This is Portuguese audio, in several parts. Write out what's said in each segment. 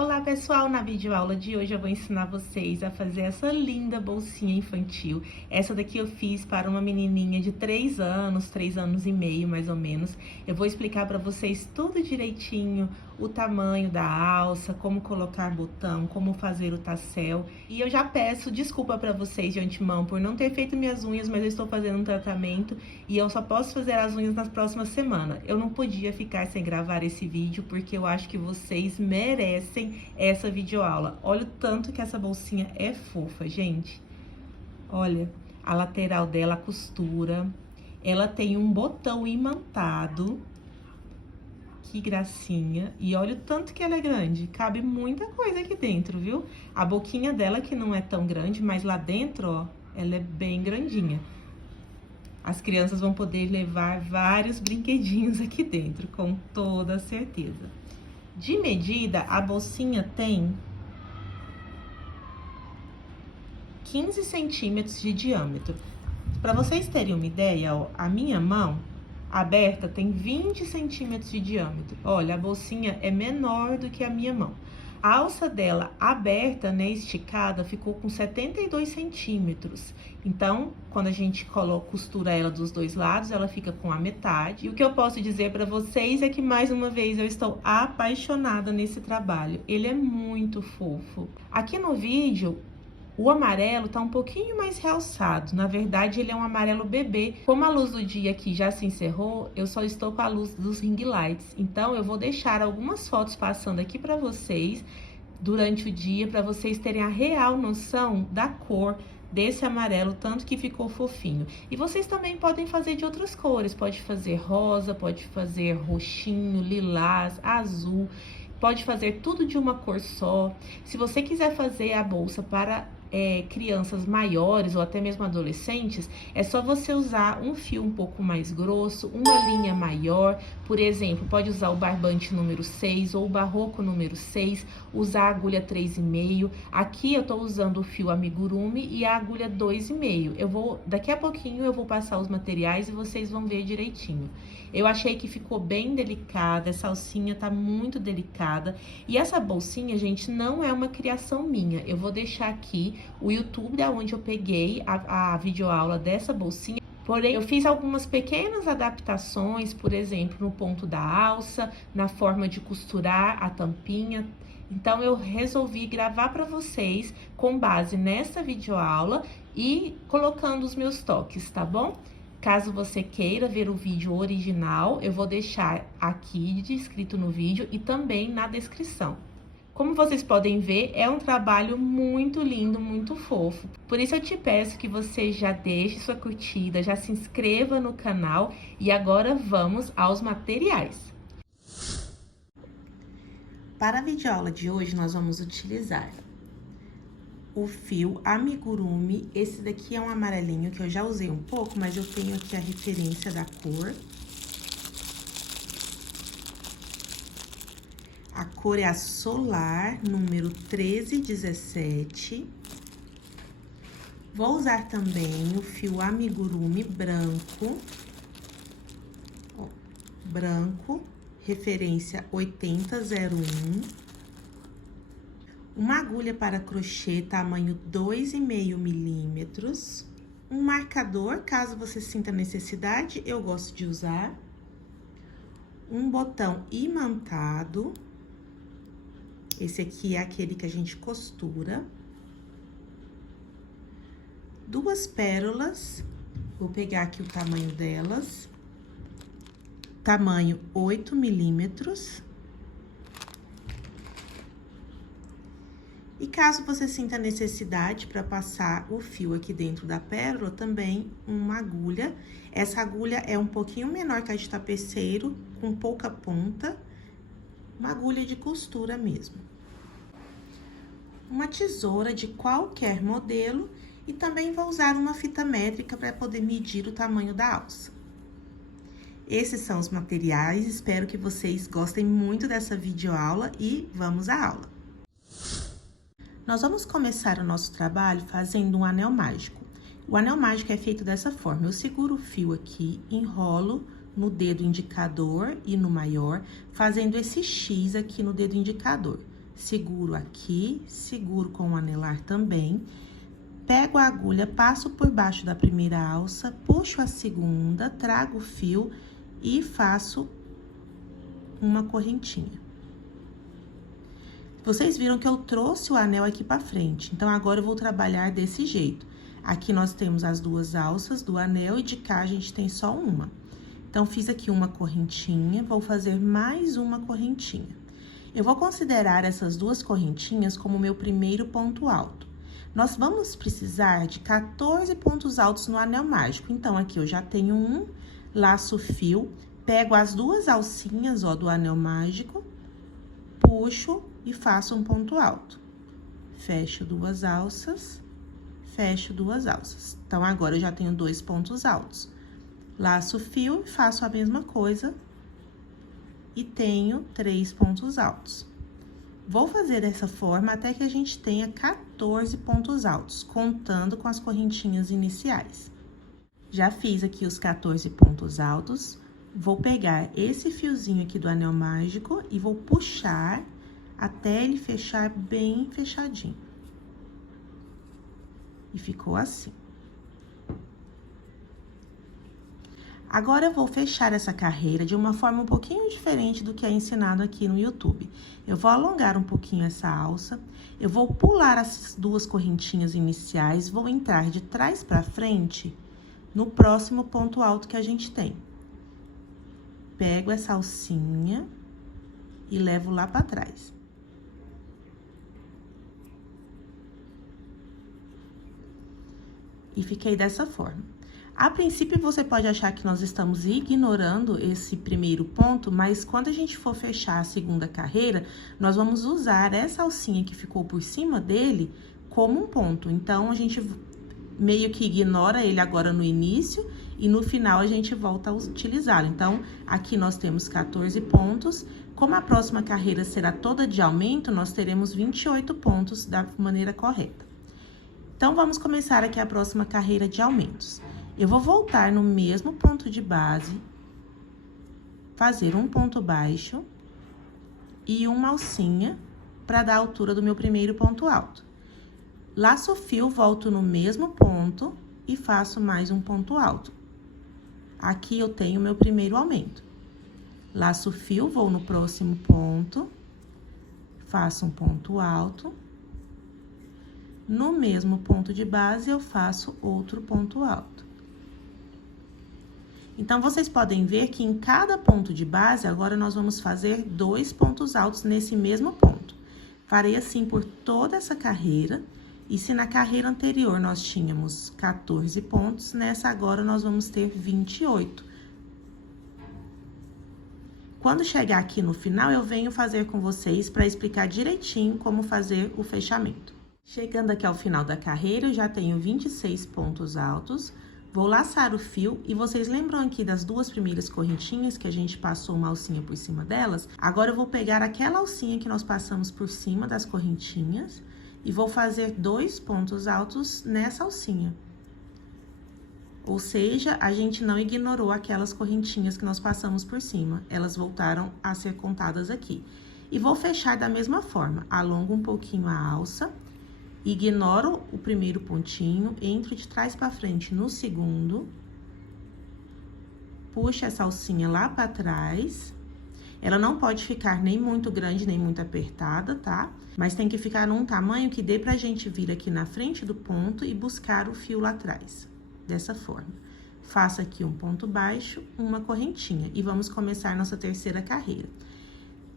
Olá pessoal, na videoaula de hoje eu vou ensinar vocês a fazer essa linda bolsinha infantil. Essa daqui eu fiz para uma menininha de 3 anos, 3 anos e meio mais ou menos. Eu vou explicar para vocês tudo direitinho, o tamanho da alça, como colocar botão, como fazer o tassel. E eu já peço desculpa para vocês de antemão por não ter feito minhas unhas, mas eu estou fazendo um tratamento e eu só posso fazer as unhas nas próximas semanas. Eu não podia ficar sem gravar esse vídeo porque eu acho que vocês merecem essa videoaula. Olha o tanto que essa bolsinha é fofa, gente. Olha, a lateral dela, a costura. Ela tem um botão imantado. Que gracinha. E olha o tanto que ela é grande. Cabe muita coisa aqui dentro, viu? A boquinha dela que não é tão grande, mas lá dentro, ó, ela é bem grandinha. As crianças vão poder levar vários brinquedinhos aqui dentro, com toda certeza. De medida, a bolsinha tem 15 centímetros de diâmetro. Para vocês terem uma ideia, ó, a minha mão aberta tem 20 centímetros de diâmetro. Olha, a bolsinha é menor do que a minha mão. A alça dela aberta, né, esticada, ficou com 72 centímetros. Então, quando a gente costura ela dos dois lados, ela fica com a metade. E o que eu posso dizer para vocês é que, mais uma vez, eu estou apaixonada nesse trabalho. Ele é muito fofo. Aqui no vídeo, o amarelo tá um pouquinho mais realçado. Na verdade, ele é um amarelo bebê. Como a luz do dia aqui já se encerrou, eu só estou com a luz dos ring lights. Então, eu vou deixar algumas fotos passando aqui para vocês durante o dia, para vocês terem a real noção da cor desse amarelo, tanto que ficou fofinho. E vocês também podem fazer de outras cores. Pode fazer rosa, pode fazer roxinho, lilás, azul. Pode fazer tudo de uma cor só. Se você quiser fazer a bolsa para crianças maiores ou até mesmo adolescentes, é só você usar um fio um pouco mais grosso, uma linha maior. Por exemplo, pode usar o barbante número 6 ou o barroco número 6, usar a agulha 3,5. Aqui eu tô usando o fio amigurumi e a agulha 2,5. Daqui a pouquinho eu vou passar os materiais e vocês vão ver direitinho. Eu achei que ficou bem delicada, essa alcinha tá muito delicada. E essa bolsinha, gente, não é uma criação minha. Eu vou deixar aqui o YouTube da onde eu peguei a videoaula dessa bolsinha. Porém, eu fiz algumas pequenas adaptações, por exemplo, no ponto da alça, na forma de costurar a tampinha. Então, eu resolvi gravar para vocês com base nessa videoaula e colocando os meus toques, tá bom? Caso você queira ver o vídeo original, eu vou deixar aqui descrito no vídeo e também na descrição. Como vocês podem ver, é um trabalho muito lindo, muito fofo. Por isso eu te peço que você já deixe sua curtida, já se inscreva no canal e agora vamos aos materiais. Para a videoaula de hoje, nós vamos utilizar o fio amigurumi. Esse daqui é um amarelinho que eu já usei um pouco, mas eu tenho aqui a referência da cor. A cor é a Solar, número 1317. Vou usar também o fio amigurumi branco. Ó, branco, referência 8001. Uma agulha para crochê, tamanho 2,5 milímetros. Um marcador, caso você sinta necessidade, eu gosto de usar. Um botão imantado. Esse aqui é aquele que a gente costura. 2 pérolas. Vou pegar aqui o tamanho delas. Tamanho 8 milímetros. E caso você sinta necessidade para passar o fio aqui dentro da pérola, também uma agulha. Essa agulha é um pouquinho menor que a de tapeceiro, com pouca ponta. Uma agulha de costura mesmo. Uma tesoura de qualquer modelo e também vou usar uma fita métrica para poder medir o tamanho da alça. Esses são os materiais, espero que vocês gostem muito dessa videoaula e vamos à aula. Nós vamos começar o nosso trabalho fazendo um anel mágico. O anel mágico é feito dessa forma: eu seguro o fio aqui, enrolo no dedo indicador e no maior, fazendo esse X aqui no dedo indicador. seguro aqui, seguro com o anelar também. Pego a agulha, passo por baixo da primeira alça, puxo a segunda, trago o fio e faço uma correntinha. Vocês viram que eu trouxe o anel aqui pra frente, então agora eu vou trabalhar desse jeito. Aqui nós temos as duas alças do anel e de cá a gente tem só uma. Então, fiz aqui uma correntinha, vou fazer mais uma correntinha. Eu vou considerar essas duas correntinhas como meu primeiro ponto alto. Nós vamos precisar de 14 pontos altos no anel mágico. Então, aqui eu já tenho um, laço o fio, pego as duas alcinhas, ó, do anel mágico, puxo e faço um ponto alto. Fecho duas alças, fecho duas alças. Então, agora eu já tenho 2 pontos altos. Laço o fio e faço a mesma coisa e tenho 3 pontos altos. Vou fazer dessa forma até que a gente tenha 14 pontos altos, contando com as correntinhas iniciais. Já fiz aqui os 14 pontos altos, vou pegar esse fiozinho aqui do anel mágico e vou puxar até ele fechar bem fechadinho. E ficou assim. Agora, eu vou fechar essa carreira de uma forma um pouquinho diferente do que é ensinado aqui no YouTube. Eu vou alongar um pouquinho essa alça, eu vou pular as duas correntinhas iniciais, vou entrar de trás pra frente no próximo ponto alto que a gente tem. Pego essa alcinha e levo lá pra trás. E fiquei dessa forma. A princípio, você pode achar que nós estamos ignorando esse primeiro ponto, mas quando a gente for fechar a segunda carreira, nós vamos usar essa alcinha que ficou por cima dele como um ponto. Então, a gente meio que ignora ele agora no início e no final a gente volta a utilizá-lo. Então, aqui nós temos 14 pontos. Como a próxima carreira será toda de aumento, nós teremos 28 pontos da maneira correta. Então, vamos começar aqui a próxima carreira de aumentos. Eu vou voltar no mesmo ponto de base, fazer um ponto baixo e uma alcinha para dar a altura do meu primeiro ponto alto. Laço o fio, volto no mesmo ponto e faço mais um ponto alto. Aqui eu tenho meu primeiro aumento. Laço o fio, vou no próximo ponto, faço um ponto alto. No mesmo ponto de base, eu faço outro ponto alto. Então, vocês podem ver que em cada ponto de base, agora nós vamos fazer 2 pontos altos nesse mesmo ponto. Farei assim por toda essa carreira, e se na carreira anterior nós tínhamos 14 pontos, nessa agora nós vamos ter 28. Quando chegar aqui no final, eu venho fazer com vocês para explicar direitinho como fazer o fechamento. Chegando aqui ao final da carreira, eu já tenho 26 pontos altos. Vou laçar o fio e vocês lembram aqui das duas primeiras correntinhas que a gente passou uma alcinha por cima delas? Agora, eu vou pegar aquela alcinha que nós passamos por cima das correntinhas e vou fazer 2 pontos altos nessa alcinha. Ou seja, a gente não ignorou aquelas correntinhas que nós passamos por cima, elas voltaram a ser contadas aqui. E vou fechar da mesma forma, alongo um pouquinho a alça. Ignoro o primeiro pontinho, entro de trás pra frente no segundo, puxo essa alcinha lá pra trás. Ela não pode ficar nem muito grande, nem muito apertada, tá? Mas tem que ficar num tamanho que dê pra gente vir aqui na frente do ponto e buscar o fio lá atrás, dessa forma. Faço aqui um ponto baixo, uma correntinha, e vamos começar nossa terceira carreira.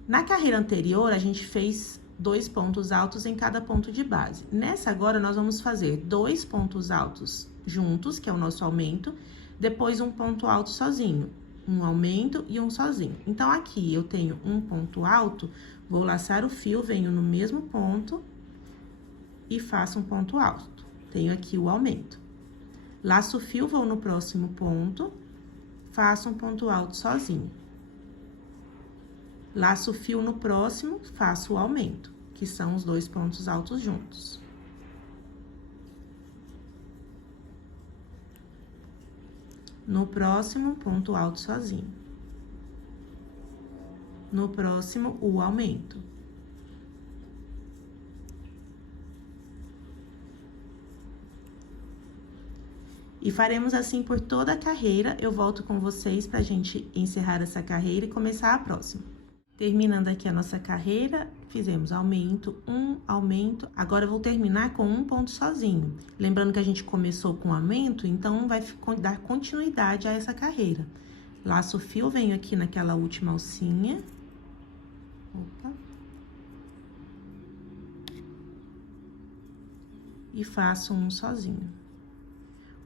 Na carreira anterior, a gente fez 2 pontos altos em cada ponto de base. Nessa agora, nós vamos fazer 2 pontos altos juntos, que é o nosso aumento, depois um ponto alto sozinho, um aumento e um sozinho. Então, aqui eu tenho um ponto alto, vou laçar o fio, venho no mesmo ponto e faço um ponto alto. Tenho aqui o aumento. Laço o fio, vou no próximo ponto, faço um ponto alto sozinho. Laço o fio no próximo, faço o aumento, que são os 2 pontos altos juntos. No próximo, ponto alto sozinho. No próximo, o aumento. E faremos assim por toda a carreira. Eu volto com vocês pra gente encerrar essa carreira e começar a próxima. Terminando aqui a nossa carreira, fizemos aumento, aumento. Agora eu vou terminar com um ponto sozinho. Lembrando que a gente começou com aumento, então vai dar continuidade a essa carreira. Laço o fio, venho aqui naquela última alcinha. Opa. E faço um sozinho.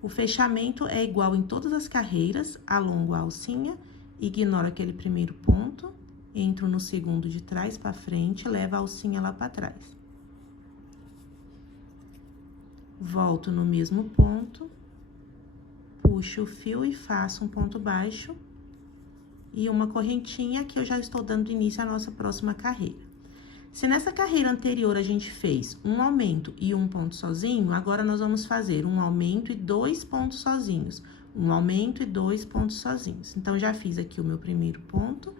O fechamento é igual em todas as carreiras, alongo a alcinha, ignoro aquele primeiro ponto, entro no segundo de trás para frente, levo a alcinha lá para trás. Volto no mesmo ponto, puxo o fio e faço um ponto baixo e uma correntinha que eu já estou dando início à nossa próxima carreira. Se nessa carreira anterior a gente fez um aumento e um ponto sozinho, agora nós vamos fazer um aumento e 2 pontos sozinhos. Um aumento e 2 pontos sozinhos. Então, já fiz aqui o meu primeiro ponto,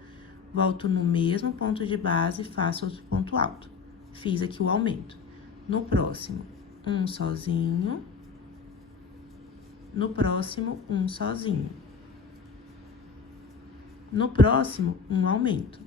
volto no mesmo ponto de base e faço outro ponto alto. Fiz aqui o aumento. No próximo, um sozinho. No próximo, um sozinho. No próximo, um aumento.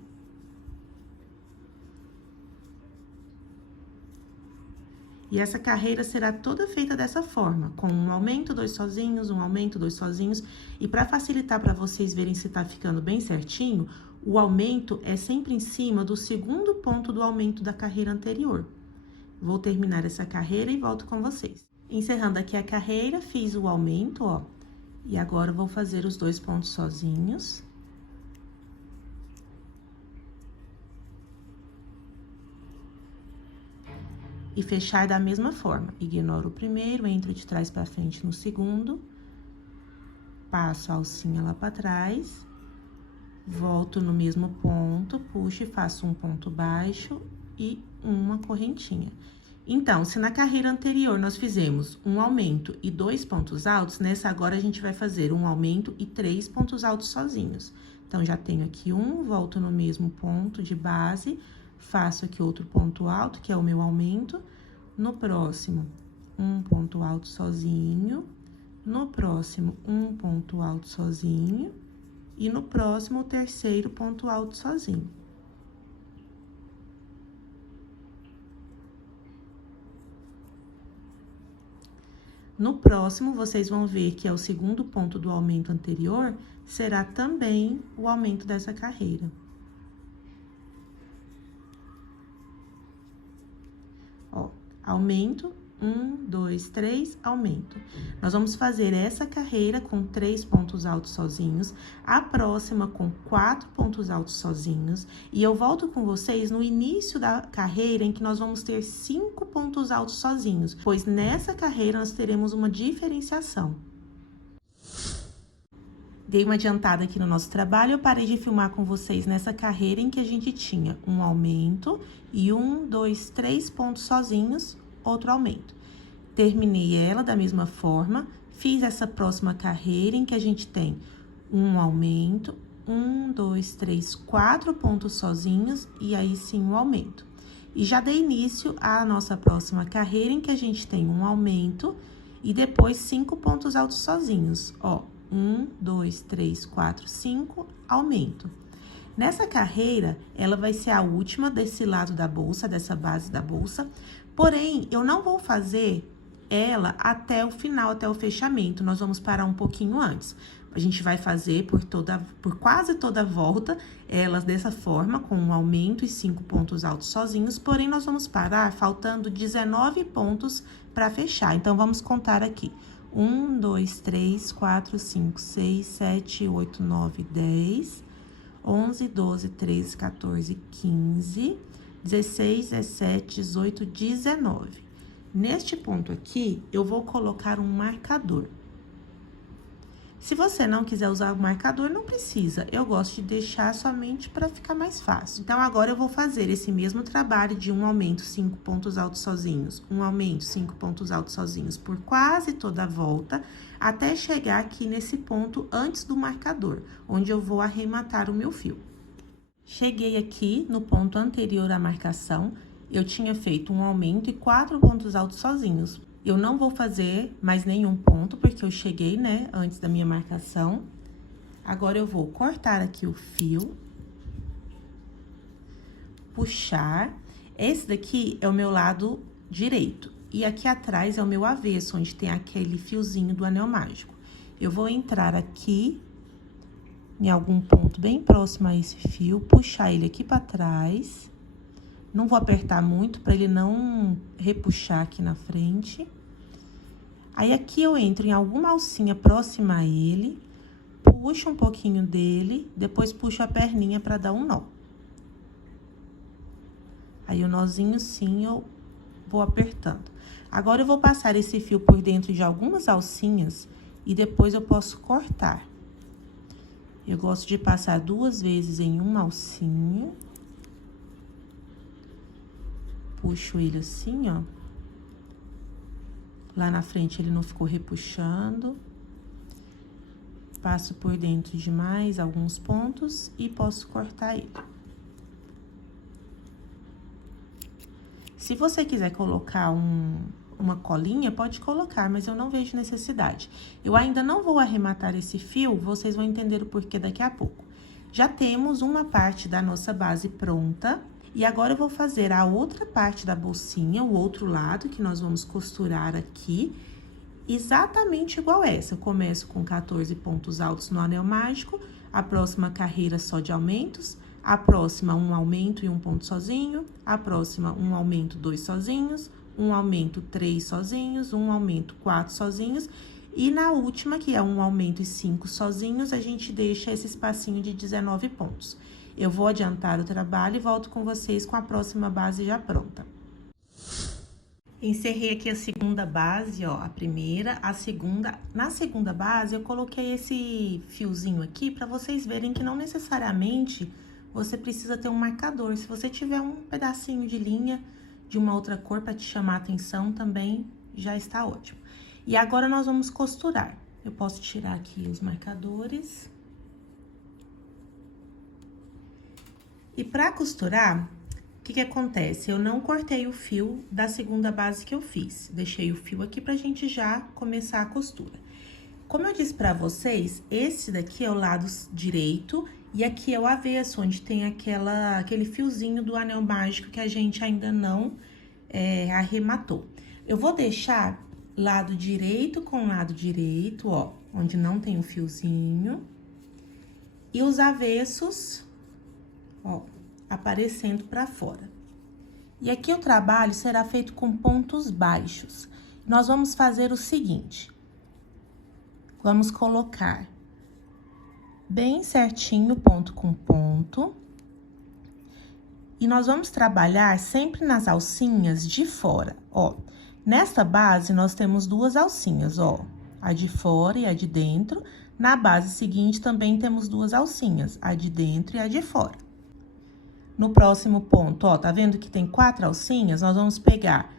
E essa carreira será toda feita dessa forma, com um aumento, 2 sozinhos, um aumento, 2 sozinhos. E para facilitar para vocês verem se tá ficando bem certinho, o aumento é sempre em cima do segundo ponto do aumento da carreira anterior. Vou terminar essa carreira e volto com vocês. Encerrando aqui a carreira, fiz o aumento, ó. E agora, eu vou fazer os 2 pontos sozinhos. E fechar da mesma forma. Ignoro o primeiro, entro de trás para frente no segundo. Passo a alcinha lá para trás. Volto no mesmo ponto, puxo e faço um ponto baixo e uma correntinha. Então, se na carreira anterior nós fizemos um aumento e 2 pontos altos, nessa agora a gente vai fazer um aumento e 3 pontos altos sozinhos. Então, já tenho aqui um, volto no mesmo ponto de base, faço aqui outro ponto alto, que é o meu aumento. No próximo, um ponto alto sozinho. No próximo, um ponto alto sozinho. E no próximo, o terceiro ponto alto sozinho. No próximo, vocês vão ver que é o segundo ponto do aumento anterior, será também o aumento dessa carreira. Ó, aumento, 1, 2, 3, aumento. Nós vamos fazer essa carreira com 3 pontos altos sozinhos, a próxima com 4 pontos altos sozinhos, e eu volto com vocês no início da carreira em que nós vamos ter 5 pontos altos sozinhos, pois nessa carreira nós teremos uma diferenciação. Dei uma adiantada aqui no nosso trabalho, eu parei de filmar com vocês nessa carreira em que a gente tinha um aumento e 1, 2, 3 pontos sozinhos, outro aumento. Terminei ela da mesma forma, fiz essa próxima carreira em que a gente tem um aumento, 1, 2, 3, 4 pontos sozinhos e aí sim um aumento. E já dei início à nossa próxima carreira em que a gente tem um aumento e depois 5 pontos altos sozinhos, ó. 1, 2, 3, 4, 5, aumento. Nessa carreira, ela vai ser a última desse lado da bolsa, dessa base da bolsa. Porém, eu não vou fazer ela até o final, até o fechamento. Nós vamos parar um pouquinho antes. A gente vai fazer por quase toda a volta, elas dessa forma, com um aumento e 5 pontos altos sozinhos. Porém, nós vamos parar faltando 19 pontos para fechar. Então, vamos contar aqui. 1, 2, 3, 4, 5, 6, 7, 8, 9, 10, 11, 12, 13, 14, 15, 16, 17, 18, 19. Neste ponto aqui, eu vou colocar um marcador. Se você não quiser usar o marcador, não precisa. Eu gosto de deixar somente para ficar mais fácil. Então, agora eu vou fazer esse mesmo trabalho de um aumento, 5 pontos altos sozinhos, um aumento, 5 pontos altos sozinhos por quase toda a volta, até chegar aqui nesse ponto antes do marcador, onde eu vou arrematar o meu fio. Cheguei aqui no ponto anterior à marcação, eu tinha feito um aumento e 4 pontos altos sozinhos. Eu não vou fazer mais nenhum ponto, porque eu cheguei, né, antes da minha marcação. Agora, eu vou cortar aqui o fio. Puxar. Esse daqui é o meu lado direito. E aqui atrás é o meu avesso, onde tem aquele fiozinho do anel mágico. Eu vou entrar aqui, em algum ponto bem próximo a esse fio, puxar ele aqui pra trás. Não vou apertar muito, pra ele não repuxar aqui na frente. Aí, aqui eu entro em alguma alcinha próxima a ele, puxo um pouquinho dele, depois puxo a perninha pra dar um nó. Aí, o nozinho, sim, eu vou apertando. Agora, eu vou passar esse fio por dentro de algumas alcinhas e depois eu posso cortar. Eu gosto de passar 2 vezes em uma alcinha. Puxo ele assim, ó. Lá na frente ele não ficou repuxando. Passo por dentro de mais alguns pontos e posso cortar ele. Se você quiser colocar uma colinha, pode colocar, mas eu não vejo necessidade. Eu ainda não vou arrematar esse fio, vocês vão entender o porquê daqui a pouco. Já temos uma parte da nossa base pronta, e agora eu vou fazer a outra parte da bolsinha, o outro lado, que nós vamos costurar aqui, exatamente igual essa. Eu começo com 14 pontos altos no anel mágico, a próxima carreira só de aumentos, a próxima um aumento e um ponto sozinho, a próxima um aumento 2 sozinhos, um aumento 3 sozinhos, um aumento 4 sozinhos, e na última, que é um aumento e 5 sozinhos, a gente deixa esse espacinho de 19 pontos. Eu vou adiantar o trabalho e volto com vocês com a próxima base já pronta. Encerrei aqui a segunda base, ó, a primeira, a segunda. Na segunda base, eu coloquei esse fiozinho aqui pra vocês verem que não necessariamente você precisa ter um marcador. Se você tiver um pedacinho de linha de uma outra cor pra te chamar a atenção, também já está ótimo. E agora, nós vamos costurar. Eu posso tirar aqui os marcadores. E pra costurar, o que acontece? Eu não cortei o fio da segunda base que eu fiz. Deixei o fio aqui pra gente já começar a costura. Como eu disse pra vocês, esse daqui é o lado direito e aqui é o avesso, onde tem aquele fiozinho do anel mágico que a gente ainda não arrematou. Eu vou deixar lado direito com lado direito, ó, onde não tem o fiozinho. E os avessos, ó, aparecendo pra fora. E aqui o trabalho será feito com pontos baixos. Nós vamos fazer o seguinte. Vamos colocar bem certinho, ponto com ponto. E nós vamos trabalhar sempre nas alcinhas de fora, ó. Nesta base, nós temos 2 alcinhas, ó. A de fora e a de dentro. Na base seguinte, também temos 2 alcinhas, a de dentro e a de fora. No próximo ponto, ó, tá vendo que tem 4 alcinhas? Nós vamos pegar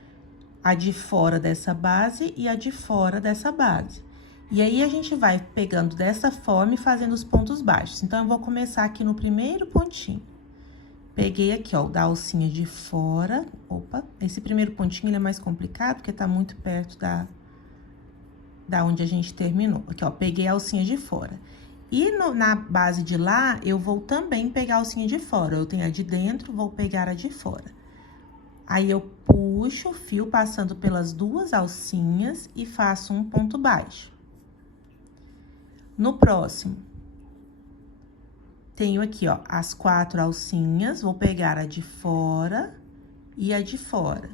a de fora dessa base e a de fora dessa base. E aí, a gente vai pegando dessa forma e fazendo os pontos baixos. Então, eu vou começar aqui no primeiro pontinho. Peguei aqui, ó, da alcinha de fora. Opa, esse primeiro pontinho, ele é mais complicado, porque tá muito perto da onde a gente terminou. Aqui, ó, peguei a alcinha de fora. E na base de lá, eu vou também pegar a alcinha de fora. Eu tenho a de dentro, vou pegar a de fora. Aí, eu puxo o fio passando pelas 2 alcinhas e faço um ponto baixo. No próximo, tenho aqui, ó, as 4 alcinhas, vou pegar a de fora e a de fora.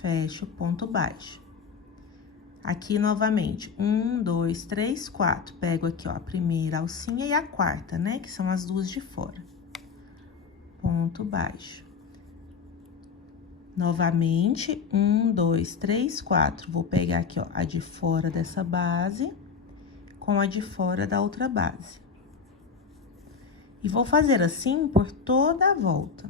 Fecho o ponto baixo. Aqui, novamente, 1, 2, 3, 4. Pego aqui, ó, a primeira alcinha e a quarta, né? Que são as 2 de fora. Ponto baixo. Novamente, 1, 2, 3, 4. Vou pegar aqui, ó, a de fora dessa base com a de fora da outra base. E vou fazer assim por toda a volta.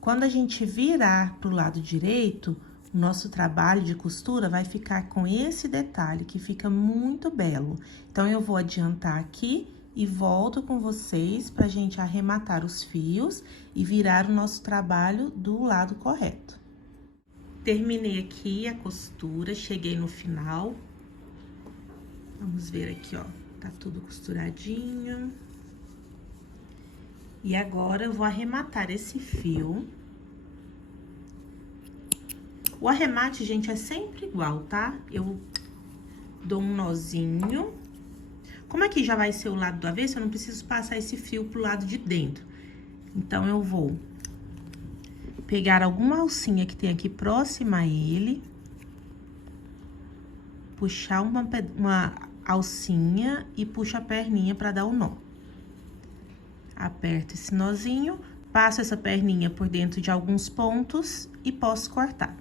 Quando a gente virar pro lado direito, O nosso trabalho de costura vai ficar com esse detalhe, que fica muito belo. Então, eu vou adiantar aqui e volto com vocês pra gente arrematar os fios e virar o nosso trabalho do lado correto. Terminei aqui a costura, cheguei no final. Vamos ver aqui, ó, tá tudo costuradinho. E agora, eu vou arrematar esse fio. O arremate, gente, é sempre igual, tá? Eu dou um nozinho. Como aqui já vai ser o lado do avesso, eu não preciso passar esse fio pro lado de dentro. Então, eu vou pegar alguma alcinha que tem aqui próxima a ele. Puxar uma alcinha e puxo a perninha pra dar o nó. Aperto esse nozinho, passo essa perninha por dentro de alguns pontos e posso cortar.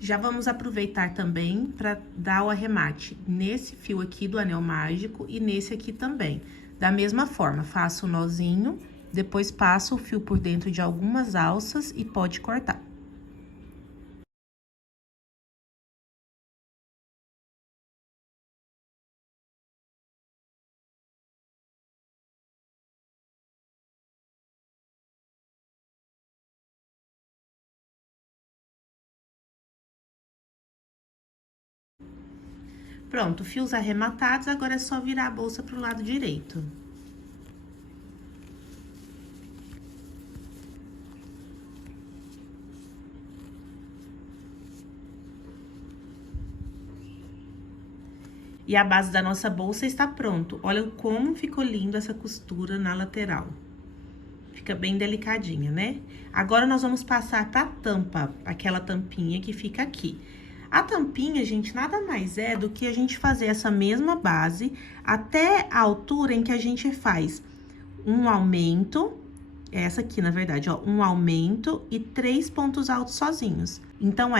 Já vamos aproveitar também para dar o arremate nesse fio aqui do anel mágico e nesse aqui também. Da mesma forma, faço o nozinho, depois passo o fio por dentro de algumas alças e pode cortar. Pronto, fios arrematados, agora é só virar a bolsa pro lado direito. E a base da nossa bolsa está pronto. Olha como ficou lindo essa costura na lateral. Fica bem delicadinha, né? Agora, nós vamos passar pra tampa, aquela tampinha que fica aqui. A tampinha, gente, nada mais é do que a gente fazer essa mesma base até a altura em que a gente faz um aumento, essa aqui, na verdade, ó, um aumento e 3 pontos altos sozinhos. Então,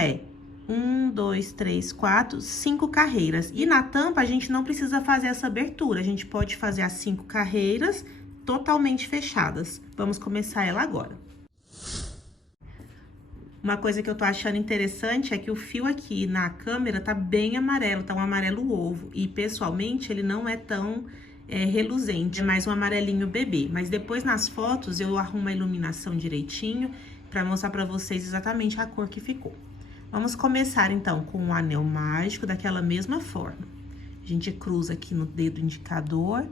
1, 2, 3, 4, 5 carreiras. E na tampa, a gente não precisa fazer essa abertura, a gente pode fazer as 5 carreiras totalmente fechadas. Vamos começar ela agora. Uma coisa que eu tô achando interessante é que o fio aqui na câmera tá bem amarelo, tá um amarelo ovo. E, pessoalmente, ele não é tão reluzente, é mais um amarelinho bebê. Mas depois, nas fotos, eu arrumo a iluminação direitinho pra mostrar pra vocês exatamente a cor que ficou. Vamos começar, então, com o anel mágico daquela mesma forma. A gente cruza aqui no dedo indicador,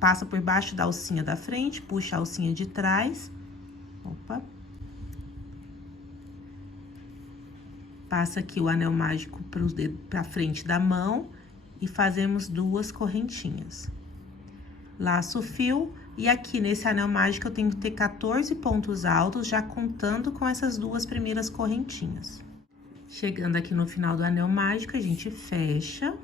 passa por baixo da alcinha da frente, puxa a alcinha de trás. Opa. Passa aqui o anel mágico pra frente da mão e fazemos 2 correntinhas. Laço o fio e aqui nesse anel mágico eu tenho que ter 14 pontos altos, já contando com essas 2 primeiras correntinhas. Chegando aqui no final do anel mágico, a gente fecha.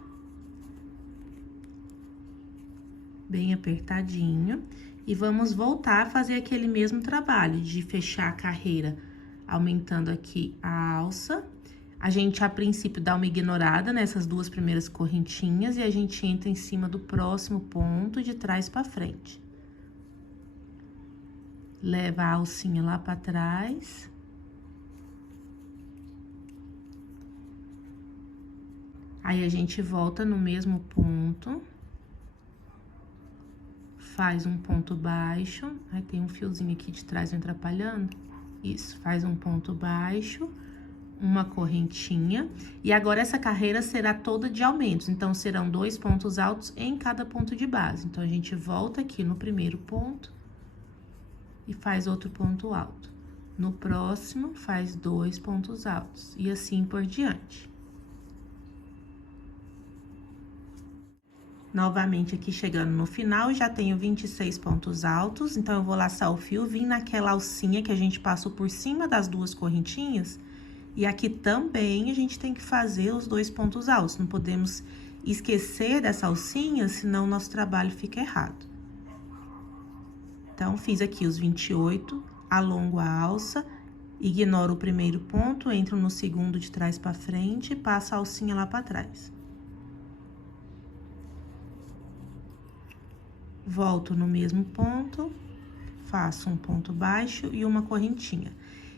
Bem apertadinho. E vamos voltar a fazer aquele mesmo trabalho de fechar a carreira, aumentando aqui a alça. A gente, a princípio, dá uma ignorada nessas 2 primeiras correntinhas e a gente entra em cima do próximo ponto de trás pra frente. Leva a alcinha lá pra trás. Aí, a gente volta no mesmo ponto. Faz um ponto baixo. Aí, tem um fiozinho aqui de trás me atrapalhando. Isso, faz um ponto baixo. Uma correntinha, e agora essa carreira será toda de aumentos, então serão 2 pontos altos em cada ponto de base. Então, a gente volta aqui no primeiro ponto e faz outro ponto alto. No próximo, faz 2 pontos altos, e assim por diante. Novamente, aqui chegando no final, já tenho 26 pontos altos, então eu vou laçar o fio, vim naquela alcinha que a gente passou por cima das 2 correntinhas. E aqui também a gente tem que fazer os 2 pontos altos, não podemos esquecer dessa alcinha, senão o nosso trabalho fica errado. Então, fiz aqui os 28, alongo a alça, ignoro o primeiro ponto, entro no segundo de trás pra frente e passo a alcinha lá pra trás. volto no mesmo ponto, faço um ponto baixo e uma correntinha.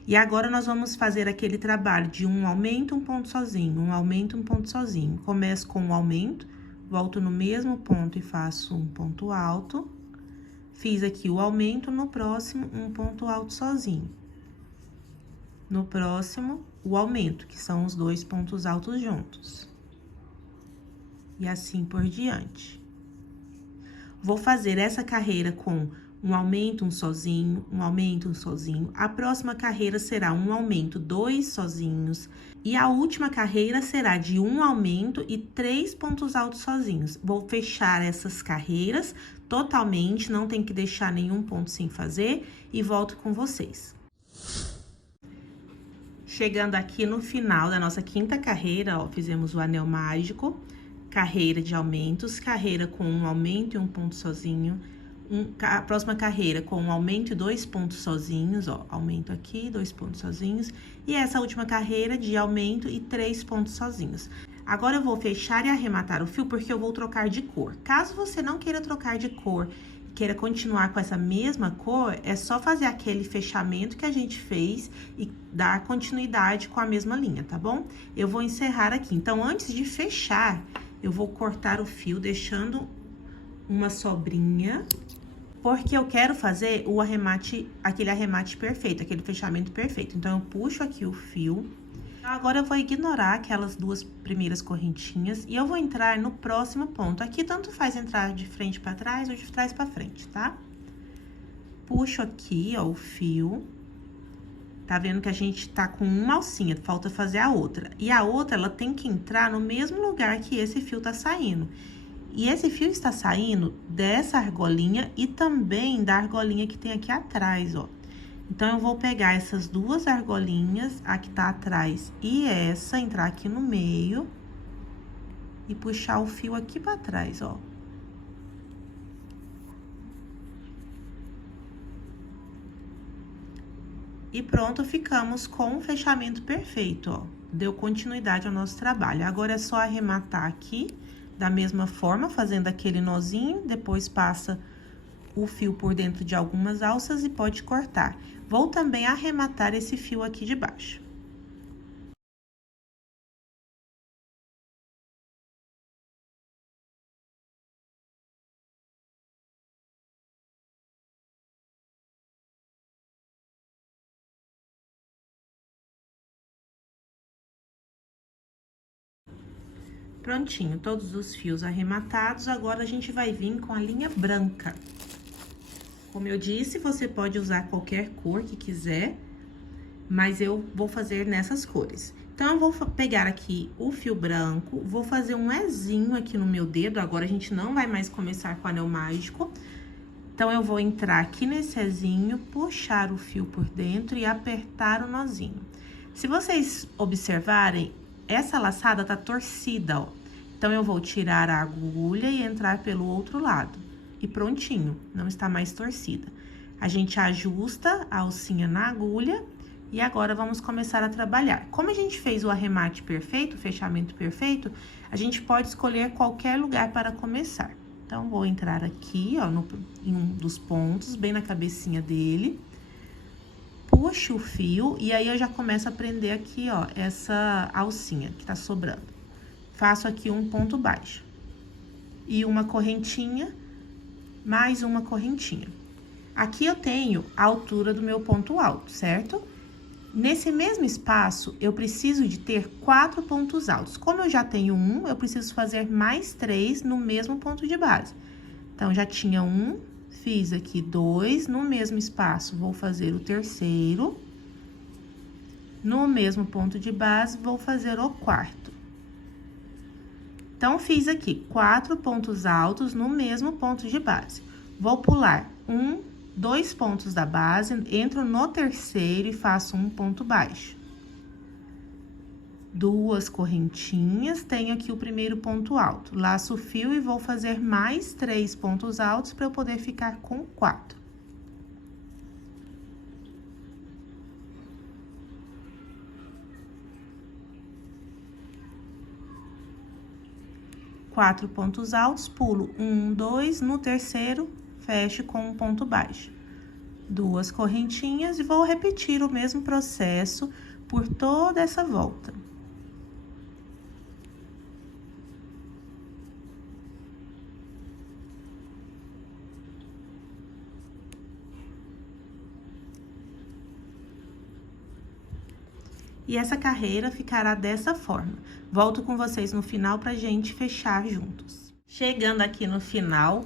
E agora, nós vamos fazer aquele trabalho de um aumento, um ponto sozinho, um aumento, um ponto sozinho. Começo com um aumento, volto no mesmo ponto e faço um ponto alto. Fiz aqui o aumento, no próximo, um ponto alto sozinho. No próximo, o aumento, que são os 2 pontos altos juntos. E assim por diante. Vou fazer essa carreira com um aumento, um sozinho, um aumento, um sozinho. A próxima carreira será um aumento, 2 sozinhos. E a última carreira será de um aumento e 3 pontos altos sozinhos. Vou fechar essas carreiras totalmente, não tem que deixar nenhum ponto sem fazer, e volto com vocês. Chegando aqui no final da nossa 5ª carreira, ó, fizemos o anel mágico, carreira de aumentos, carreira com um aumento e um ponto sozinho. A próxima carreira com um aumento e 2 pontos sozinhos, ó, aumento aqui, 2 pontos sozinhos. E essa última carreira de aumento e 3 pontos sozinhos. Agora, eu vou fechar e arrematar o fio, porque eu vou trocar de cor. Caso você não queira trocar de cor, queira continuar com essa mesma cor, é só fazer aquele fechamento que a gente fez e dar continuidade com a mesma linha, tá bom? Eu vou encerrar aqui. Então, antes de fechar, eu vou cortar o fio, deixando uma sobrinha, porque eu quero fazer o arremate, aquele arremate perfeito, aquele fechamento perfeito. Então, eu puxo aqui o fio. Agora, eu vou ignorar aquelas 2 primeiras correntinhas e eu vou entrar no próximo ponto. Aqui, tanto faz entrar de frente pra trás ou de trás pra frente, tá? Puxo aqui, ó, o fio. Tá vendo que a gente tá com uma alcinha, falta fazer a outra. E a outra, ela tem que entrar no mesmo lugar que esse fio tá saindo. E esse fio está saindo dessa argolinha e também da argolinha que tem aqui atrás, ó. Então, eu vou pegar essas 2 argolinhas, a que tá atrás e essa, entrar aqui no meio e puxar o fio aqui pra trás, ó. E pronto, ficamos com o fechamento perfeito, ó. Deu continuidade ao nosso trabalho. Agora, é só arrematar aqui da mesma forma, fazendo aquele nozinho, depois passa o fio por dentro de algumas alças e pode cortar. Vou também arrematar esse fio aqui de baixo. Prontinho, todos os fios arrematados, agora a gente vai vir com a linha branca. Como eu disse, você pode usar qualquer cor que quiser, mas eu vou fazer nessas cores. Então, eu vou pegar aqui o fio branco, vou fazer um Ezinho aqui no meu dedo, agora a gente não vai mais começar com o anel mágico. Então, eu vou entrar aqui nesse Ezinho, puxar o fio por dentro e apertar o nozinho. Se vocês observarem, essa laçada tá torcida, ó. Então, eu vou tirar a agulha e entrar pelo outro lado. E prontinho, não está mais torcida. A gente ajusta a alcinha na agulha e agora vamos começar a trabalhar. Como a gente fez o arremate perfeito, o fechamento perfeito, a gente pode escolher qualquer lugar para começar. Então, vou entrar aqui, ó, em um dos pontos, bem na cabecinha dele. Puxo o fio e aí eu já começo a prender aqui, ó, essa alcinha que tá sobrando. Faço aqui um ponto baixo. E uma correntinha, mais uma correntinha. Aqui eu tenho a altura do meu ponto alto, certo? Nesse mesmo espaço, eu preciso de ter 4 pontos altos. Como eu já tenho um, eu preciso fazer mais 3 no mesmo ponto de base. Então, já tinha um, fiz aqui 2, no mesmo espaço, vou fazer o terceiro. No mesmo ponto de base, vou fazer o 4º. Então, fiz aqui 4 pontos altos no mesmo ponto de base. Vou pular 2 pontos da base, entro no terceiro e faço um ponto baixo. 2 correntinhas, tenho aqui o primeiro ponto alto. Laço o fio e vou fazer mais 3 pontos altos para eu poder ficar com 4. Quatro pontos altos, pulo 1, 2, no terceiro, fecho com um ponto baixo. 2 correntinhas e vou repetir o mesmo processo por toda essa volta. E essa carreira ficará dessa forma. Volto com vocês no final pra gente fechar juntos. Chegando aqui no final,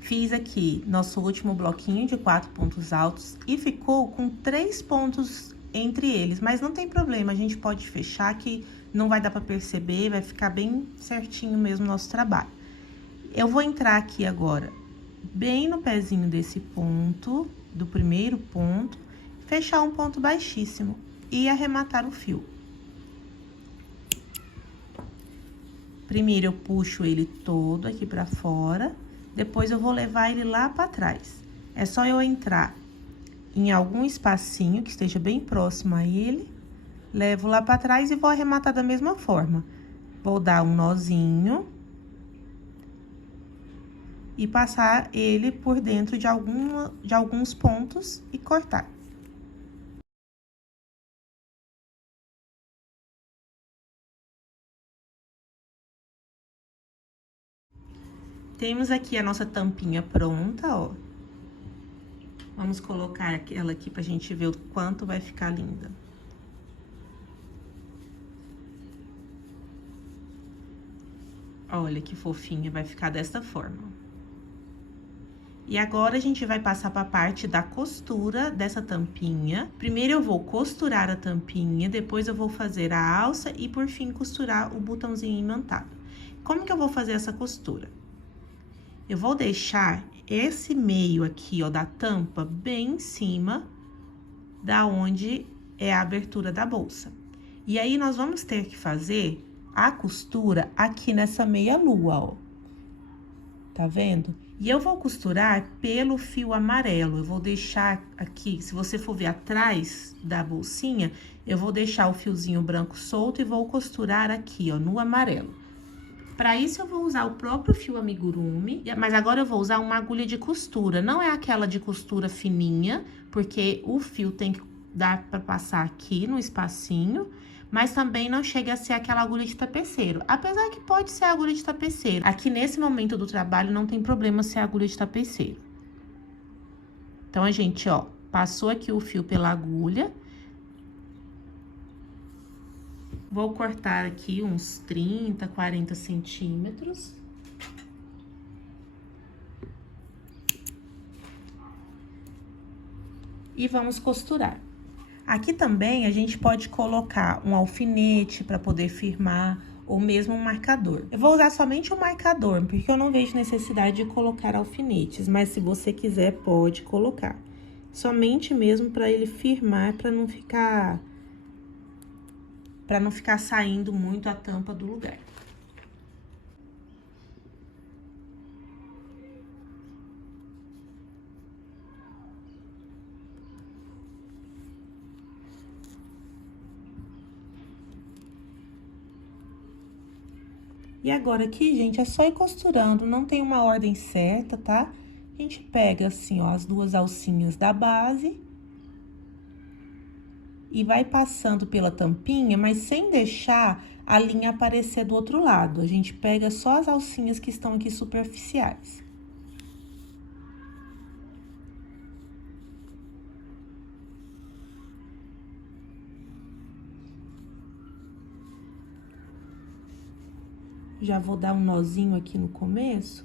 fiz aqui nosso último bloquinho de 4 pontos altos e ficou com 3 pontos entre eles, mas não tem problema, a gente pode fechar que não vai dar pra perceber, vai ficar bem certinho mesmo o nosso trabalho. Eu vou entrar aqui agora bem no pezinho desse ponto, do primeiro ponto, fechar um ponto baixíssimo e arrematar o fio. Primeiro eu puxo ele todo aqui pra fora, depois eu vou levar ele lá pra trás. É só eu entrar em algum espacinho que esteja bem próximo a ele, levo lá pra trás e vou arrematar da mesma forma. Vou dar um nozinho e passar ele por dentro de alguns pontos e cortar. Temos aqui a nossa tampinha pronta, ó. Vamos colocar ela aqui pra gente ver o quanto vai ficar linda. Olha que fofinha, vai ficar dessa forma. E agora, a gente vai passar pra parte da costura dessa tampinha. Primeiro, eu vou costurar a tampinha, depois eu vou fazer a alça e, por fim, costurar o botãozinho imantado. Como que eu vou fazer essa costura? Eu vou deixar esse meio aqui, ó, da tampa bem em cima da onde é a abertura da bolsa. E aí, nós vamos ter que fazer a costura aqui nessa meia-lua, ó. Tá vendo? E eu vou costurar pelo fio amarelo. Eu vou deixar aqui, se você for ver atrás da bolsinha, eu vou deixar o fiozinho branco solto e vou costurar aqui, ó, no amarelo. Para isso, eu vou usar o próprio fio amigurumi, mas agora eu vou usar uma agulha de costura. Não é aquela de costura fininha, porque o fio tem que dar para passar aqui no espacinho, mas também não chega a ser aquela agulha de tapeceiro. Apesar que pode ser agulha de tapeceiro. Aqui, nesse momento do trabalho, não tem problema ser agulha de tapeceiro. Então, a gente, ó, passou aqui o fio pela agulha. Vou cortar aqui uns 30, 40 centímetros. E vamos costurar. Aqui também a gente pode colocar um alfinete para poder firmar, ou mesmo um marcador. Eu vou usar somente o marcador, porque eu não vejo necessidade de colocar alfinetes, mas se você quiser, pode colocar. Somente mesmo para ele firmar, para não ficar saindo muito a tampa do lugar. E agora aqui, gente, é só ir costurando, não tem uma ordem certa, tá? A gente pega assim, ó, as 2 alcinhas da base e vai passando pela tampinha, mas sem deixar a linha aparecer do outro lado. A gente pega só as alcinhas que estão aqui superficiais. Já vou dar um nozinho aqui no começo.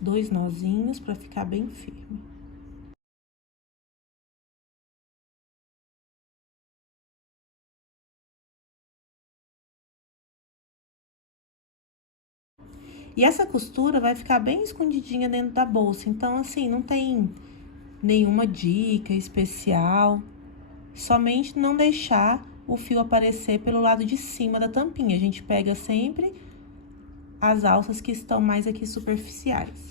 2 nozinhos para ficar bem firme. E essa costura vai ficar bem escondidinha dentro da bolsa, então, assim, não tem nenhuma dica especial. Somente não deixar o fio aparecer pelo lado de cima da tampinha. A gente pega sempre as alças que estão mais aqui superficiais.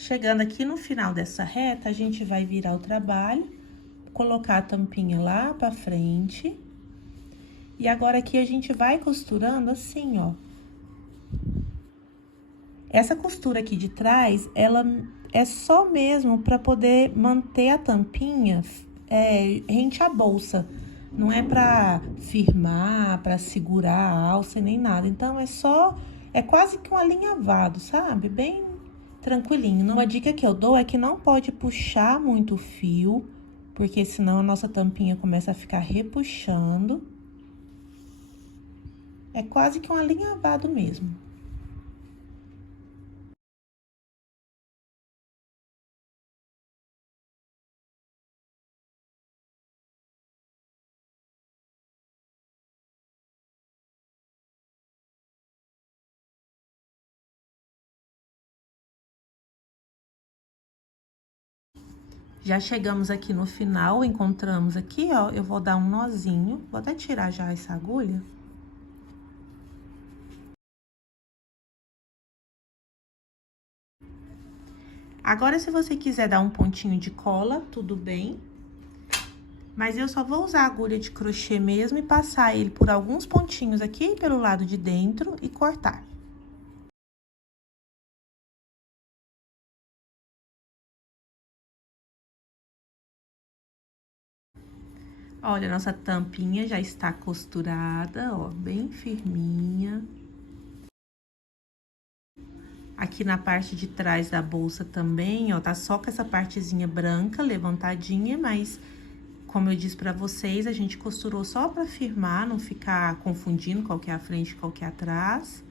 Chegando aqui no final dessa reta, a gente vai virar o trabalho, colocar a tampinha lá pra frente. E agora aqui a gente vai costurando assim, ó. Essa costura aqui de trás, ela é só mesmo pra poder manter a tampinha rente à bolsa. Não é pra firmar, pra segurar a alça nem nada. Então, é quase que um alinhavado, sabe? Bem tranquilinho. Uma dica que eu dou é que não pode puxar muito o fio, porque senão a nossa tampinha começa a ficar repuxando. É quase que um alinhavado mesmo. Já chegamos aqui no final, encontramos aqui, ó, eu vou dar um nozinho, vou até tirar já essa agulha. Agora, se você quiser dar um pontinho de cola, tudo bem. Mas eu só vou usar a agulha de crochê mesmo e passar ele por alguns pontinhos aqui pelo lado de dentro e cortar. Olha, nossa tampinha já está costurada, ó, bem firminha. Aqui na parte de trás da bolsa também, ó, tá só com essa partezinha branca levantadinha, mas como eu disse pra vocês, a gente costurou só pra firmar, não ficar confundindo qual que é a frente e qual que é atrás.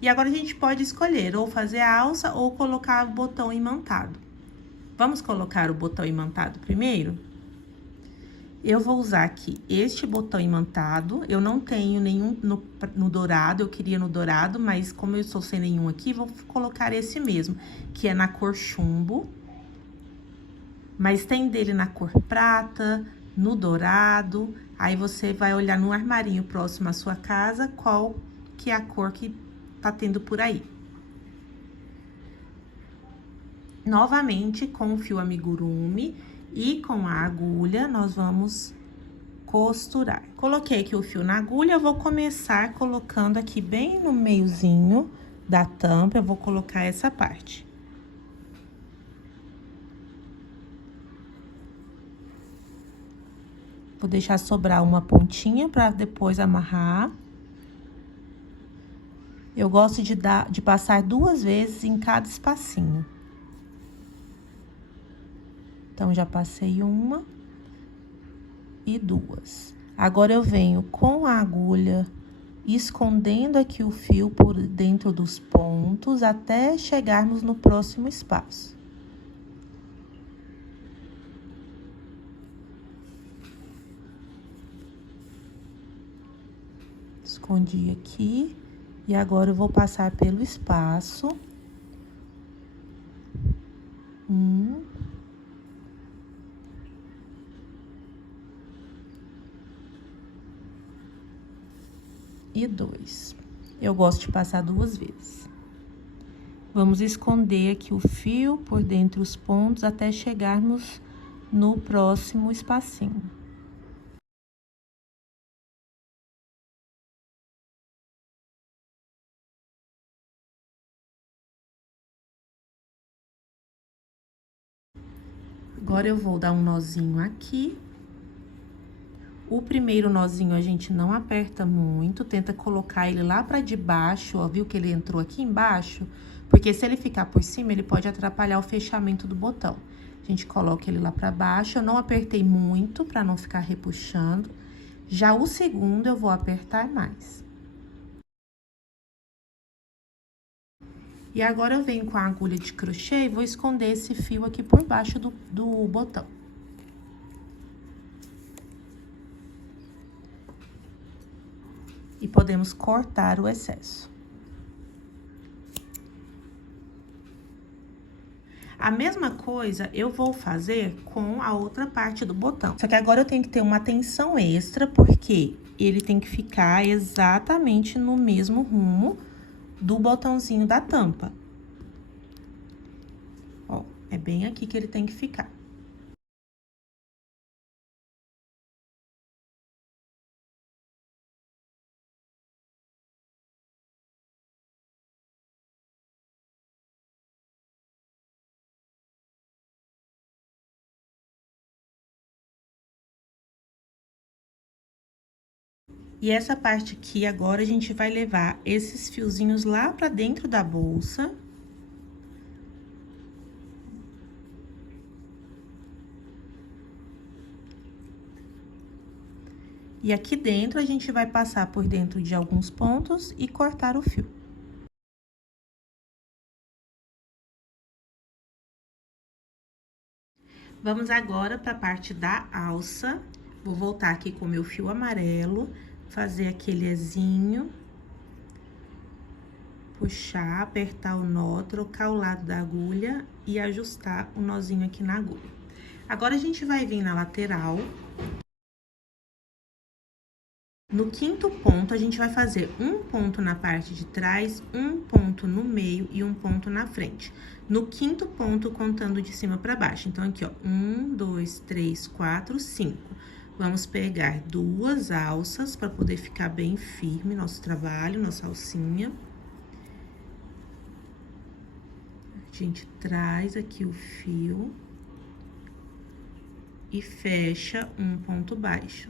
E agora a gente pode escolher ou fazer a alça ou colocar o botão imantado. Vamos colocar o botão imantado primeiro? Eu vou usar aqui este botão imantado, eu não tenho nenhum no dourado, eu queria no dourado, mas como eu estou sem nenhum aqui, vou colocar esse mesmo, que é na cor chumbo. Mas tem dele na cor prata, no dourado, aí você vai olhar no armarinho próximo à sua casa, qual que é a cor que tá tendo por aí. Novamente, com o fio amigurumi e com a agulha, nós vamos costurar. Coloquei aqui o fio na agulha, eu vou começar colocando aqui bem no meiozinho da tampa, eu vou colocar essa parte. Vou deixar sobrar uma pontinha para depois amarrar. Eu gosto de passar 2 vezes em cada espacinho. Então, já passei uma e 2. Agora, eu venho com a agulha escondendo aqui o fio por dentro dos pontos até chegarmos no próximo espaço. Escondi aqui e agora eu vou passar pelo espaço. 1. E 2. Eu gosto de passar 2 vezes. Vamos esconder aqui o fio por dentro dos pontos até chegarmos no próximo espacinho. Agora, eu vou dar um nozinho aqui. O primeiro nozinho a gente não aperta muito, tenta colocar ele lá pra debaixo, ó, viu que ele entrou aqui embaixo? Porque se ele ficar por cima, ele pode atrapalhar o fechamento do botão. A gente coloca ele lá pra baixo, eu não apertei muito pra não ficar repuxando. Já o segundo, eu vou apertar mais. E agora, eu venho com a agulha de crochê e vou esconder esse fio aqui por baixo do botão. E podemos cortar o excesso. A mesma coisa eu vou fazer com a outra parte do botão. Só que agora eu tenho que ter uma atenção extra, porque ele tem que ficar exatamente no mesmo rumo do botãozinho da tampa. É bem aqui que ele tem que ficar. E essa parte aqui, agora, a gente vai levar esses fiozinhos lá pra dentro da bolsa. E aqui dentro, a gente vai passar por dentro de alguns pontos e cortar o fio. Vamos agora pra parte da alça. Vou voltar aqui com o meu fio amarelo, fazer aquele ezinho. Puxar, apertar o nó, trocar o lado da agulha e ajustar o nozinho aqui na agulha. Agora, a gente vai vir na lateral. No quinto ponto, a gente vai fazer um ponto na parte de trás, um ponto no meio e um ponto na frente. No quinto ponto, contando de cima pra baixo. Então, aqui, ó, 1, 2, 3, 4, 5. Vamos pegar 2 alças pra poder ficar bem firme nosso trabalho, nossa alcinha. A gente traz aqui o fio e fecha um ponto baixo.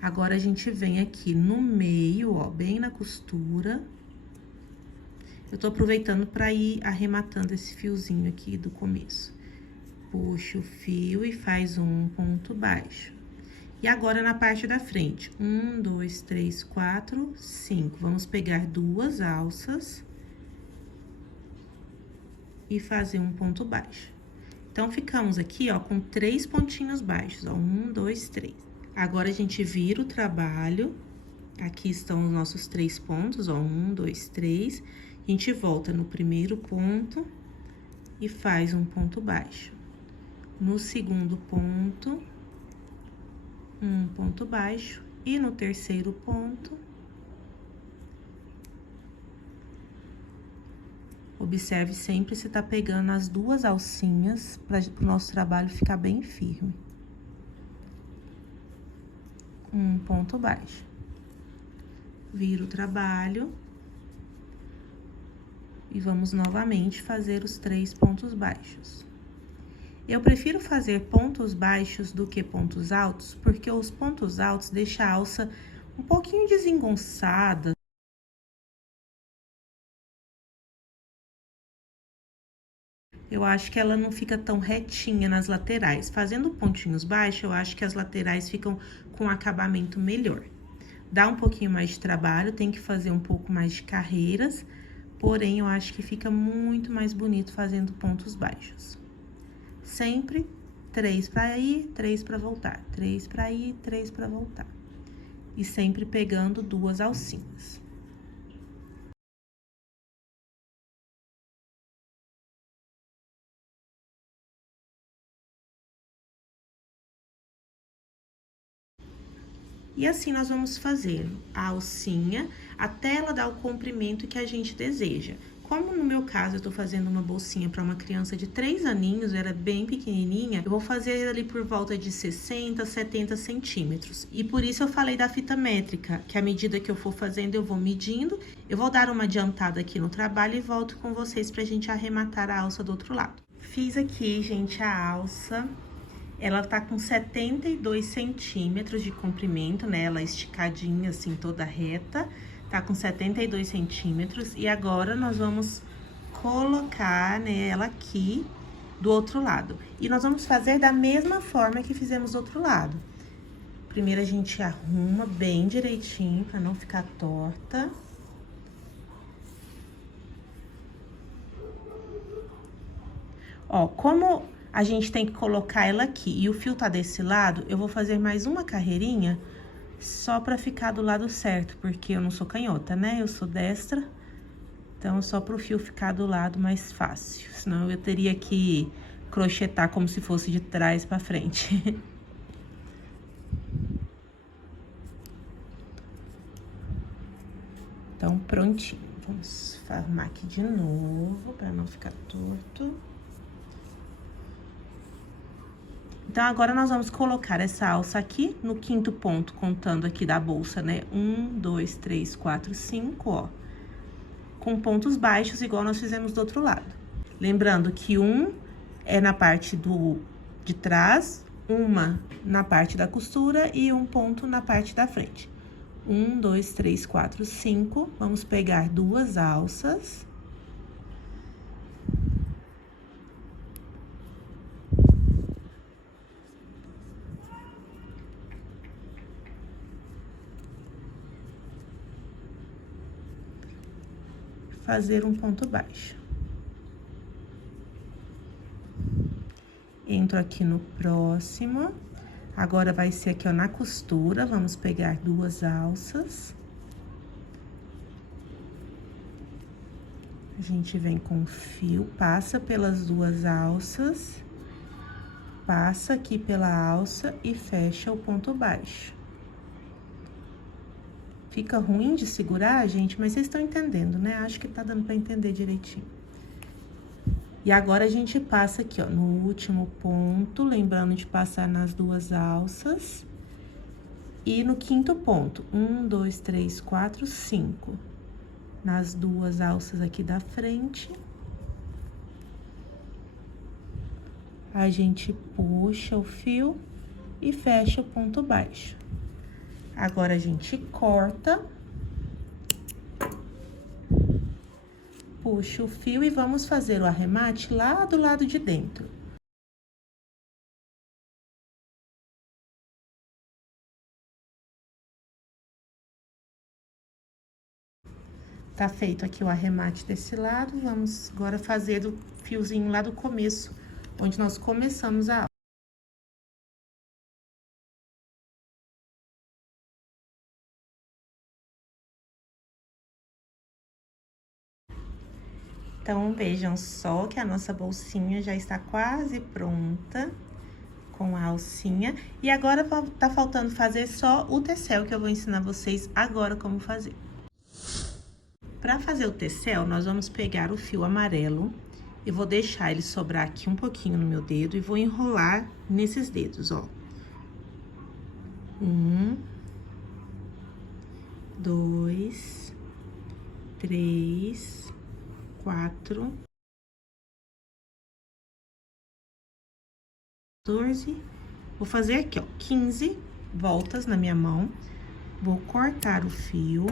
Agora, a gente vem aqui no meio, ó, bem na costura. Eu tô aproveitando pra ir arrematando esse fiozinho aqui do começo. Puxa o fio e faz um ponto baixo. E agora, na parte da frente, 1, 2, 3, 4, 5. Vamos pegar 2 alças e fazer um ponto baixo. Então, ficamos aqui, ó, com 3 pontinhos baixos, ó, 1, 2, 3. Agora, a gente vira o trabalho. Aqui estão os nossos 3 pontos, ó, 1, 2, 3. A gente volta no primeiro ponto e faz um ponto baixo. No segundo ponto, um ponto baixo, e no terceiro ponto, observe sempre se tá pegando as 2 alcinhas para o nosso trabalho ficar bem firme. Um ponto baixo. Vira o trabalho e vamos novamente fazer os 3 pontos baixos. Eu prefiro fazer pontos baixos do que pontos altos, porque os pontos altos deixam a alça um pouquinho desengonçada. Eu acho que ela não fica tão retinha nas laterais. Fazendo pontinhos baixos, eu acho que as laterais ficam com um acabamento melhor. Dá um pouquinho mais de trabalho, tem que fazer um pouco mais de carreiras, porém, eu acho que fica muito mais bonito fazendo pontos baixos. Sempre 3 para ir, 3 para voltar, 3 para ir, 3 para voltar. E sempre pegando 2 alcinhas. E assim nós vamos fazer a alcinha até ela dar o comprimento que a gente deseja. Como no meu caso, eu tô fazendo uma bolsinha para uma criança de 3 aninhos, era bem pequenininha, eu vou fazer ali por volta de 60, 70 centímetros. E por isso eu falei da fita métrica, que à medida que eu for fazendo, eu vou medindo. Eu vou dar uma adiantada aqui no trabalho e volto com vocês pra gente arrematar a alça do outro lado. Fiz aqui, gente, a alça. Ela tá com 72 centímetros de comprimento, né? Ela esticadinha, assim, toda reta. Tá com 72 centímetros. E agora, nós vamos colocar, né, ela aqui do outro lado. E nós vamos fazer da mesma forma que fizemos do outro lado. Primeiro, a gente arruma bem direitinho, pra não ficar torta. Ó, como a gente tem que colocar ela aqui e o fio tá desse lado, eu vou fazer mais uma carreirinha só pra ficar do lado certo, porque eu não sou canhota, né? Eu sou destra, então só pro fio ficar do lado mais fácil. Senão eu teria que crochetar como se fosse de trás pra frente. Então, prontinho. Vamos arrumar aqui de novo, pra não ficar torto. Então, agora nós vamos colocar essa alça aqui no quinto ponto, contando aqui da bolsa, né? 1, 2, 3, 4, 5, ó. Com pontos baixos, igual nós fizemos do outro lado. Lembrando que um é na parte de trás, uma na parte da costura e um ponto na parte da frente. 1, 2, 3, 4, 5. Vamos pegar 2 alças. Fazer um ponto baixo. Entro aqui no próximo. Agora, vai ser aqui, ó, na costura, vamos pegar 2 alças. A gente vem com o fio, passa pelas 2 alças, passa aqui pela alça e fecha o ponto baixo. Fica ruim de segurar, gente, mas vocês estão entendendo, né? Acho que tá dando pra entender direitinho. E agora, a gente passa aqui, ó, no último ponto, lembrando de passar nas 2 alças. E no quinto ponto, 1, 2, 3, 4, 5. Nas 2 alças aqui da frente. A gente puxa o fio e fecha o ponto baixo. Agora, a gente corta. Puxa o fio e vamos fazer o arremate lá do lado de dentro. Tá feito aqui o arremate desse lado, vamos agora fazer o fiozinho lá do começo, onde nós começamos a aula. Então, vejam só que a nossa bolsinha já está quase pronta, com a alcinha. E agora, tá faltando fazer só o tecel, que eu vou ensinar vocês agora como fazer. Para fazer o tecel, nós vamos pegar o fio amarelo e vou deixar ele sobrar aqui um pouquinho no meu dedo e vou enrolar nesses dedos, ó. 1, 2, 3, 4, 14. Vou fazer aqui, ó, 15 voltas na minha mão. Vou cortar o fio.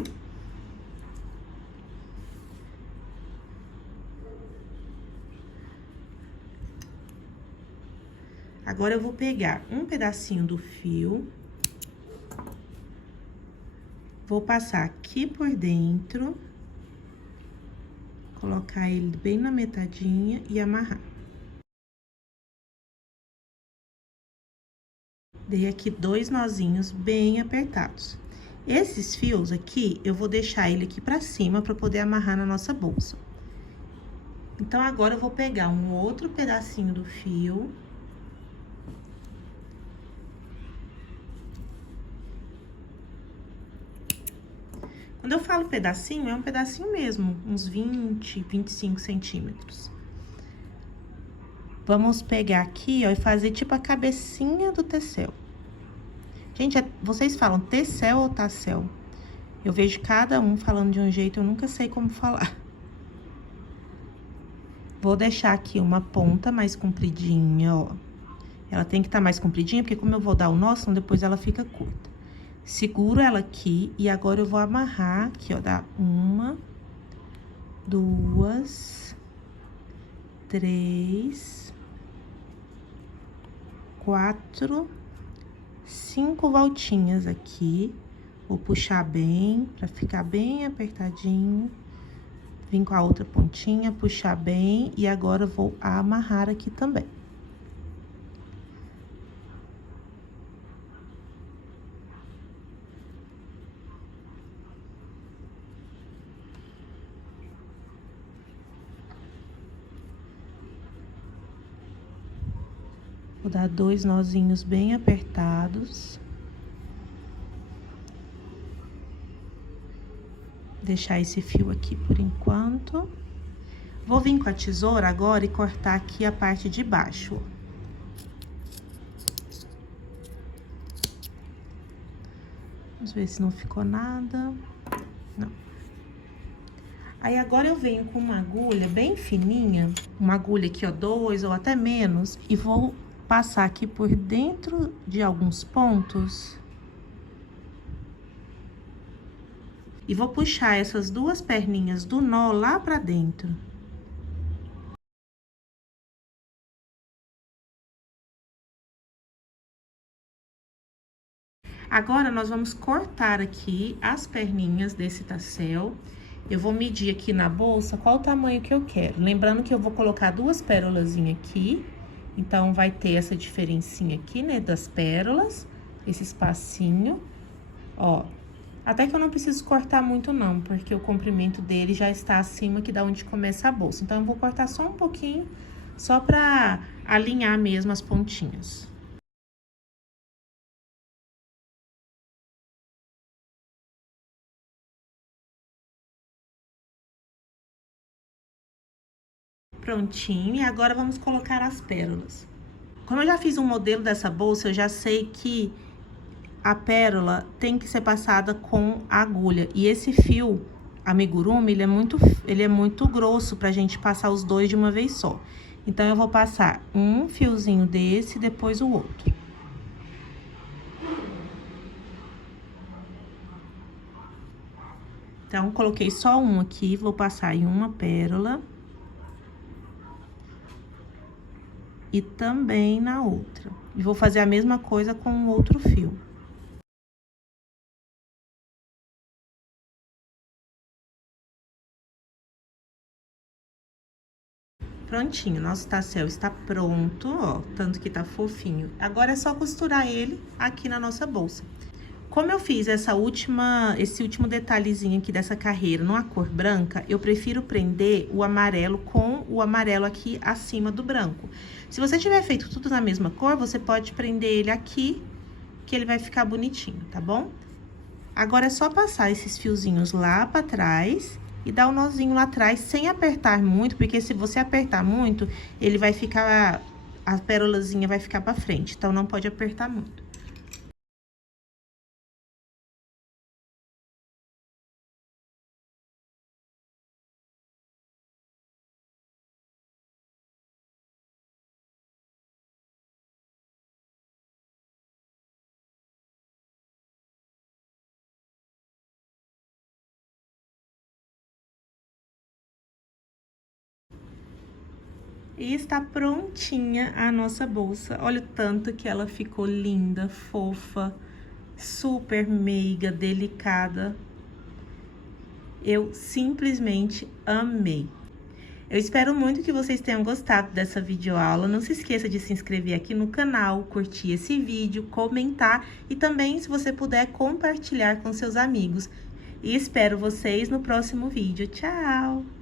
Agora, eu vou pegar um pedacinho do fio. Vou passar aqui por dentro. Colocar ele bem na metadinha e amarrar. Dei aqui 2 nozinhos bem apertados. Esses fios aqui, eu vou deixar ele aqui pra cima pra poder amarrar na nossa bolsa. Então, agora eu vou pegar um outro pedacinho do fio. Quando eu falo pedacinho, é um pedacinho mesmo, uns 20, 25 centímetros. Vamos pegar aqui, ó, e fazer tipo a cabecinha do tecel. Gente, vocês falam tecel ou tacel? Eu vejo cada um falando de um jeito, eu nunca sei como falar. Vou deixar aqui uma ponta mais compridinha, ó. Ela tem que estar mais compridinha, porque como eu vou dar o nó, senão depois ela fica curta. Seguro ela aqui e agora eu vou amarrar aqui, ó, dá 1, 2, 3, 4, 5 voltinhas aqui. Vou puxar bem, pra ficar bem apertadinho. Vim com a outra pontinha, puxar bem e agora eu vou amarrar aqui também. Vou dar 2 nozinhos bem apertados. deixar esse fio aqui por enquanto. Vou vir com a tesoura agora e cortar aqui a parte de baixo, ó. Vamos ver se não ficou nada. Não. Aí, agora eu venho com uma agulha bem fininha, uma agulha aqui, ó, 2 ou até menos, e vou passar aqui por dentro de alguns pontos. E vou puxar essas duas perninhas do nó lá pra dentro. Agora, nós vamos cortar aqui as perninhas desse tassel. Eu vou medir aqui na bolsa qual o tamanho que eu quero. Lembrando que eu vou colocar 2 pérolazinhas aqui. Então, vai ter essa diferencinha aqui, né, das pérolas. Esse espacinho, ó. Até que eu não preciso cortar muito não, porque o comprimento dele já está acima aqui da onde começa a bolsa. Então, eu vou cortar só um pouquinho, só pra alinhar mesmo as pontinhas. Prontinho, e agora vamos colocar as pérolas. Como eu já fiz um modelo dessa bolsa, eu já sei que a pérola tem que ser passada com a agulha. E esse fio amigurumi, ele é muito grosso pra gente passar os dois de uma vez só. Então, eu vou passar um fiozinho desse e depois o outro. Então, coloquei só um aqui, vou passar em uma pérola. E também na outra. E vou fazer a mesma coisa com o outro fio. Prontinho, nosso tassel está pronto, ó, tanto que tá fofinho. Agora é só costurar ele aqui na nossa bolsa. Como eu fiz esse último detalhezinho aqui dessa carreira numa cor branca, eu prefiro prender o amarelo com o amarelo aqui acima do branco. Se você tiver feito tudo na mesma cor, você pode prender ele aqui, que ele vai ficar bonitinho, tá bom? Agora é só passar esses fiozinhos lá pra trás e dar o nozinho lá atrás sem apertar muito, porque se você apertar muito, ele vai ficar, a pérolazinha vai ficar pra frente, então não pode apertar muito. E está prontinha a nossa bolsa. Olha o tanto que ela ficou linda, fofa, super meiga, delicada. Eu simplesmente amei. Eu espero muito que vocês tenham gostado dessa videoaula. Não se esqueça de se inscrever aqui no canal, curtir esse vídeo, comentar e também, se você puder, compartilhar com seus amigos. E espero vocês no próximo vídeo. Tchau!